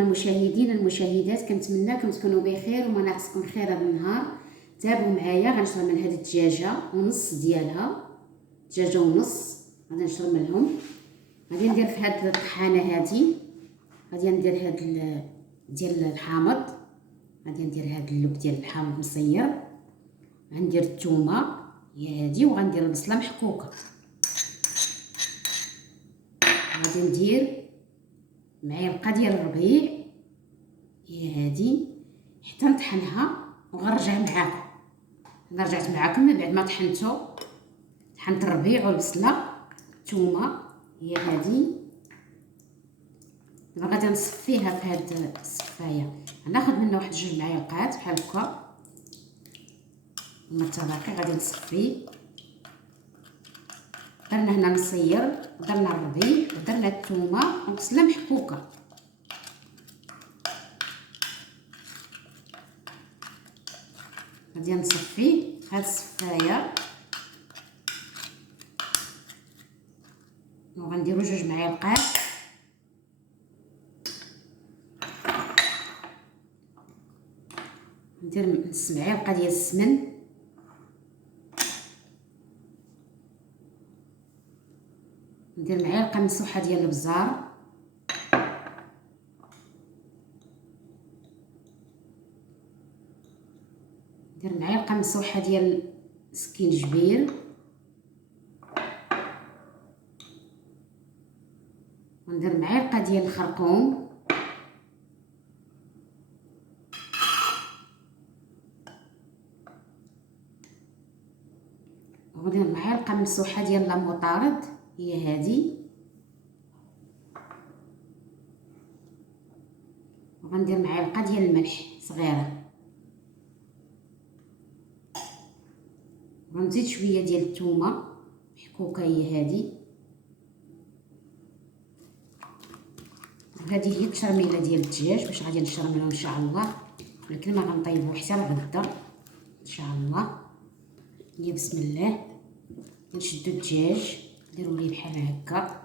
المشاهدين المشاهدات، كنتمنىكم تكونوا بخير وما ناقصكم خير هذا النهار. تابعوا معايا، غنشرب من هذه الدجاجه ونص ديالها، دجاجه ونص غادي نشرب منهم. غادي ندير في هذه الطحانه هذه، غادي ندير هذا ديال الحامض، غادي ندير هذا اللب ديال الحامض مصير، غندير الثومه هي هذه، وغندير البصله محكوكه. غادي ندير معلقه ديال الربيع هي هذه حتى نطحنها وغنرجع معاكم. انا رجعت معاكم من بعد ما طحنت الربيع والبصله الثومه هي هذه. دابا غادي نصفيها في هاد الصفايه، غناخذ منها واحد 2 معالق بحال هكا من التباكي. غادي نصفي، درنا هنا مصير، درنا الربيع، درنا الثومه والبصله محكوكه. غادي نصفي هاد الصفايه وغنديروا 2 معالق. ندير نص معلقه ديال السمن، ندير معلقه مسوحه ديال البزار، ندير معلقه مسوحه ديال سكينجبير، وندير معلقه ديال الخرقوم، وندير معلقه مسوحه ديال لاموطارد هي هذه، وغندير معلقه ديال الملح صغيره، ونزيد شويه ديال الثومه محكوكه هي هذه. هذه هي التشرميله ديال الدجاج باش غادي نشرملو ان شاء الله، ولكن ما غنطيبو حتى الغدا ان شاء الله. هي بسم الله. نشدو الدجاج نديرو ليه بحال هكا،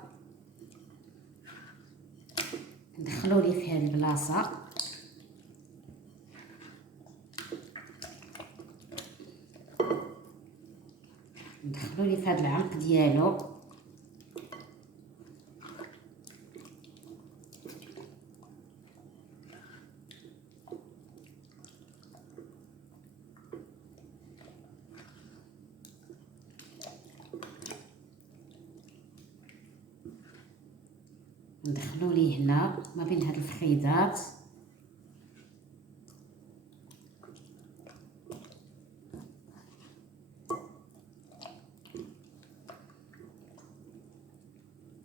ندخلو ليه في هذه البلاصه، ندخلو ليه في هذا العنق ديالو، ندخلو ليه هنا ما بين هاد الفخيدات.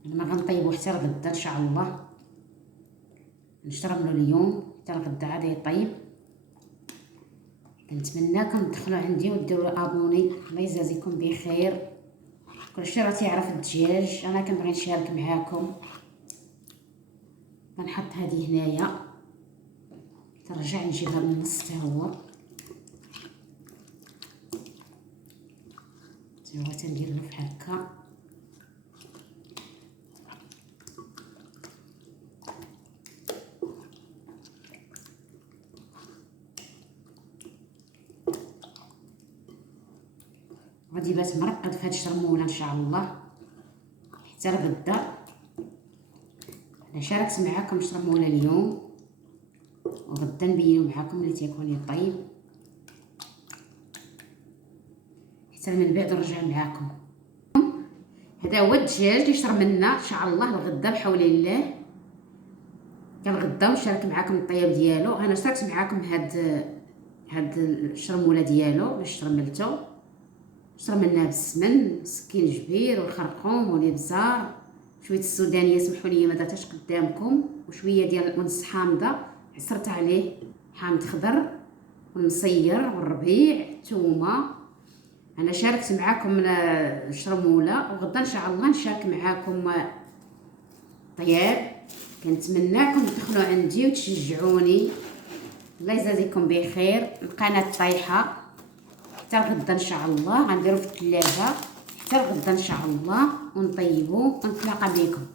ما غنطيبو حتى الغدا ان شاء الله، نشرملو اليوم حتى الغدا عاد يطيب. كنتمناكم تدخلوا عندي وديروا ابوني. الله يجازيكم بخير. كلشي راه تيعرف الدجاج، انا كنبغي نشارك معاكم. غنحط هذه هنايا، ترجع نجيبها من النص حتى هو تندير له بحال هكا. غادي يبات مرقد في هاد الشرموله ان شاء الله حتى الغدا. انا شاركت معاكم الشرموله اليوم، وغدا نبينو معاكم اللي تيكون يطيب حتى من بعد نرجع معاكم. هذا هو الدجاج اللي شرمنا ان شاء الله الغدا بحول الله. الغدا ونشارك معاكم الطياب ديالو. انا شاركت معاكم هاد الشرموله ديالو باش شرملناه بالسمن والسكينجبير والخرقوم والابزار، شويه السودانيه سمحوا لي ما درتهاش قدامكم، وشويه ديال ونص حامضه عصرت عليه حامض خضر والمصير والربيع الثومه. انا شاركت معاكم الشرموله، وغدا ان شاء الله نشارك معاكم طياب. كنتمناكم تدخلوا عندي وتشجعوني. الله يجازيكم بخير. القناه طايحه حتى الغدا ان شاء الله، غنديرو في الثلاجه حتى الغدا ان شاء الله ونطيبو ونتلاقى بكم.